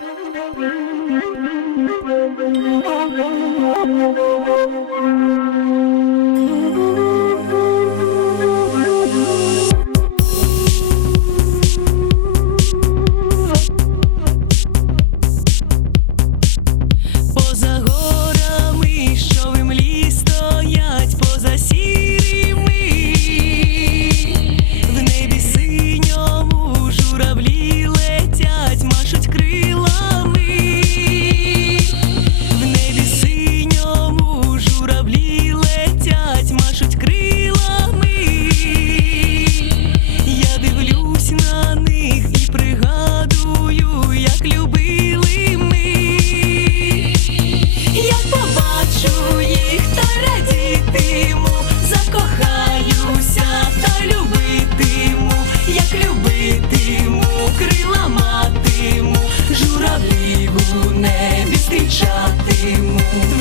Thank you. Yeah.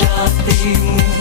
Just temos